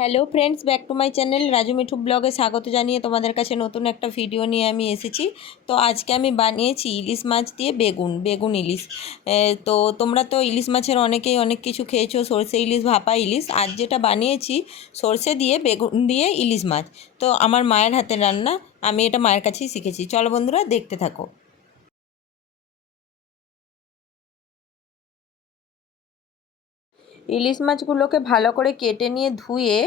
Hello friends, back to my channel Raju Mithu ব্লগে স্বাগত জানিয়ে তোমাদের কাছে নতুন একটা ভিডিও নিয়ে আমি এসেছি। তো আজকে আমি বানিয়েছি ইলিশ মাছ দিয়ে বেগুন ইলিশ। তো তোমরা তো ইলিশ মাছের অনেকেই অনেক কিছু খেয়েছো, সরষে ইলিশ, ভাপা ইলিশ। আজ যেটা বানিয়েছি সরষে দিয়ে বেগুন দিয়ে ইলিশ মাছ। তো আমার মায়ের হাতের রান্না, আমি এটা মায়ের কাছেই শিখেছি। চলো বন্ধুরা, দেখতে থাকো। ইলিশ মাছগুলোকে ভালো করে কেটে নিয়ে ধুয়ে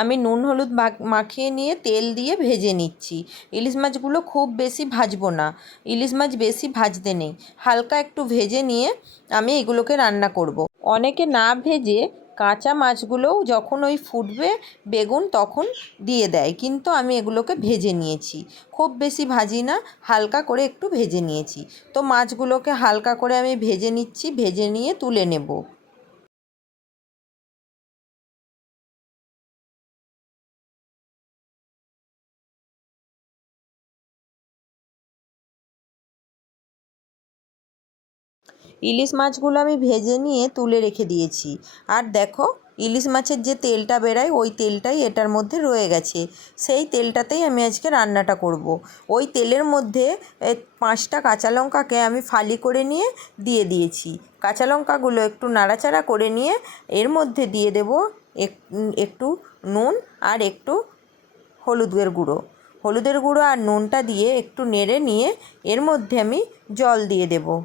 আমি নুন হলুদ মাখিয়ে নিয়ে তেল দিয়ে ভেজে নিচ্ছি। ইলিশ মাছগুলো খুব বেশি ভাজবো না, ইলিশ মাছ বেশি ভাজতে নেই, হালকা একটু ভেজে নিয়ে আমি এগুলোকে রান্না করব। অনেকে না ভেজে কাঁচা মাছগুলোও যখন ওই ফুটবে বেগুন তখন দিয়ে দেয়, কিন্তু আমি এগুলোকে ভেজে নিয়েছি। খুব বেশি ভাজি না, হালকা করে একটু ভেজে নিয়েছি। তো মাছগুলোকে হালকা করে আমি ভেজে নিচ্ছি, ভেজে নিয়ে তুলে নেব। ইলিশ মাছগুলো আমি ভেজে নিয়ে তুলে রেখে দিয়েছি। আর দেখো, ইলিশ মাছের যে তেলটা বেরোয় ওই তেলটাই এটার মধ্যে রয়ে গেছে। সেই তেলটাতেই আমি আজকে রান্নাটা করব। ওই তেলের মধ্যে 5টা কাঁচা লঙ্কাকে আমি ফালি করে নিয়ে দিয়ে দিয়েছি। কাঁচা লঙ্কাগুলো একটু নাড়াচাড়া করে নিয়ে এর মধ্যে দিয়ে দেব একটু নুন আর একটু হলুদের গুঁড়ো আর নুনটা দিয়ে একটু নেড়ে নিয়ে এর মধ্যে আমি জল দিয়ে দেবো।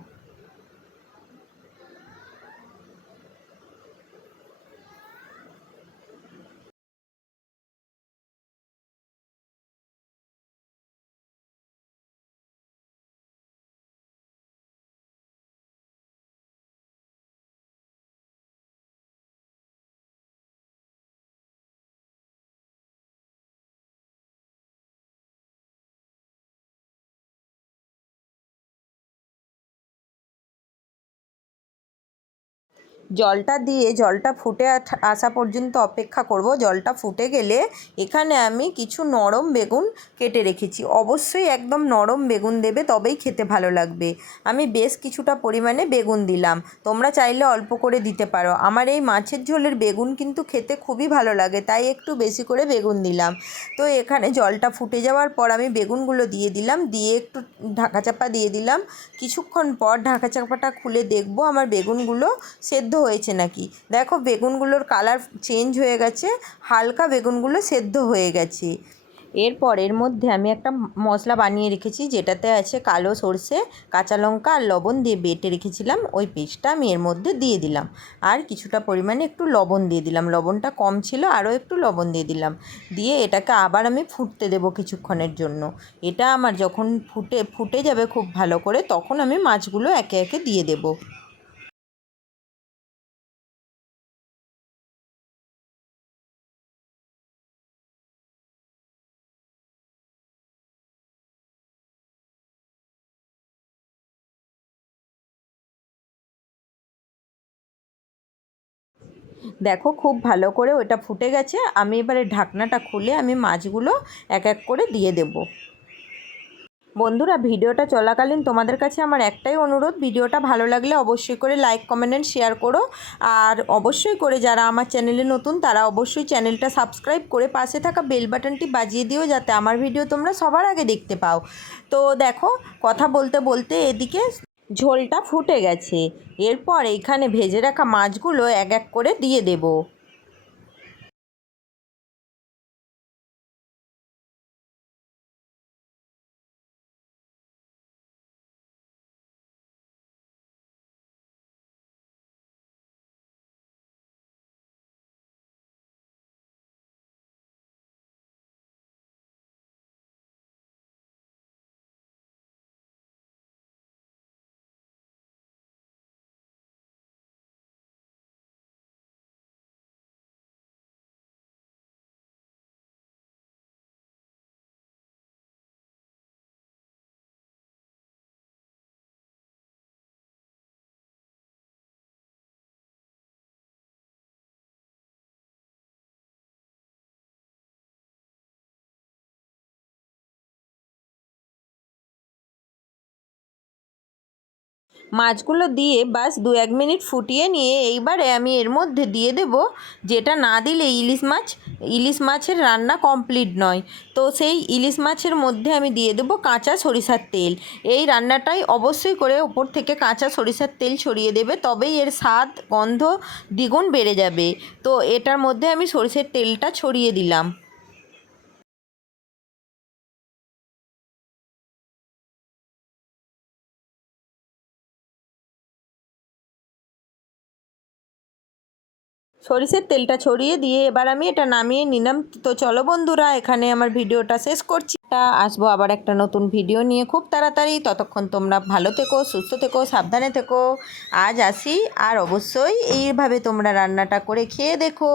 জলটা দিয়ে জলটা ফুটে আসা পর্যন্ত অপেক্ষা করব। জলটা ফুটে গেলে এখানে আমি কিছু নরম বেগুন কেটে রেখেছি। অবশ্যই একদম নরম বেগুন দেবে, তবেই খেতে ভালো লাগবে। আমি বেশ কিছুটা পরিমাণে বেগুন দিলাম, তোমরা চাইলে অল্প করে দিতে পারো। আমার এই মাছের ঝোলের বেগুন কিন্তু খেতে খুবই ভালো লাগে, তাই একটু বেশি করে বেগুন দিলাম। তো এখানে জলটা ফুটে যাওয়ার পর আমি বেগুনগুলো দিয়ে দিলাম, দিয়ে একটু ঢাকা চাপা দিয়ে দিলাম। কিছুক্ষণ পর ঢাকা চাপাটা খুলে দেখব আমার বেগুনগুলো সেদ্ধ হয়েছে নাকি। দেখো, বেগুনগুলোর কালার চেঞ্জ হয়ে গেছে, হালকা বেগুনগুলো সেদ্ধ হয়ে গেছে। এরপর এর মধ্যে আমি একটা মশলা বানিয়ে রেখেছি, যেটাতে আছে কালো সরষে, কাঁচা লঙ্কা আর লবণ দিয়ে বেটে রেখেছিলাম। ওই পেস্টটা আমি এর মধ্যে দিয়ে দিলাম। আর কিছুটা পরিমাণে একটু লবণ দিয়ে দিলাম, লবণটা কম ছিল, আরও একটু লবণ দিয়ে দিলাম। দিয়ে এটাকে আবার আমি ফুটতে দেবো কিছুক্ষণের জন্য। এটা আমার যখন ফুটে যাবে খুব ভালো করে, তখন আমি মাছগুলো একে একে দিয়ে দেবো। দেখো, খুব ভালো করে ওটা ফুটে গেছে। আমি এবারে ঢাকনাটা খুলে আমি মাছগুলো এক এক করে দিয়ে দেব। বন্ধুরা, ভিডিওটা চলাকালীন তোমাদের কাছে আমার একটাই অনুরোধ, ভিডিওটা ভালো লাগলে অবশ্যই করে লাইক, কমেন্ট অ্যান্ড শেয়ার করো। আর অবশ্যই করে যারা আমার চ্যানেলে নতুন তারা অবশ্যই চ্যানেলটা সাবস্ক্রাইব করে পাশে থাকা বেল বাটনটি বাজিয়ে দিও, যাতে আমার ভিডিও তোমরা সবার আগে দেখতে পাও। তো দেখো, কথা বলতে বলতে এদিকে ঝোলটা ফুটে গেছে। এরপর এইখানে ভেজে রাখা মাছগুলো এক এক করে দিয়ে দেব। মাছগুলো দিয়ে বাস 2-1 মিনিট ফুটিয়ে নিয়ে এইবারে আমি এর মধ্যে দিয়ে দেব, যেটা না দিলে ইলিশ মাছের রান্না কমপ্লিট নয়, তো সেই ইলিশ মাছের মধ্যে আমি দিয়ে দেব কাঁচা সরিষার তেল। এই রান্নাটাই অবশ্যই করে ওপর থেকে কাঁচা সরিষার তেল ছড়িয়ে দেবে, তবেই এর স্বাদ গন্ধ দ্বিগুণ বেড়ে যাবে। তো এটার মধ্যে আমি সরিষার তেলটা ছড়িয়ে দিলাম। সরিষার তেলটা ছড়িয়ে দিয়ে এবার আমি এটা নামিয়ে নিলাম। তো চলো বন্ধুরা, এখানে আমার ভিডিওটা শেষ করছি। আসবো আবার একটা নতুন ভিডিও নিয়ে খুব তাড়াতাড়ি। ততক্ষণ তোমরা ভালো থেকো, সুস্থ থেকো, সাবধানে থেকো। আজ আসি, আর অবশ্যই এইভাবে তোমরা রান্নাটা করে খেয়ে দেখো।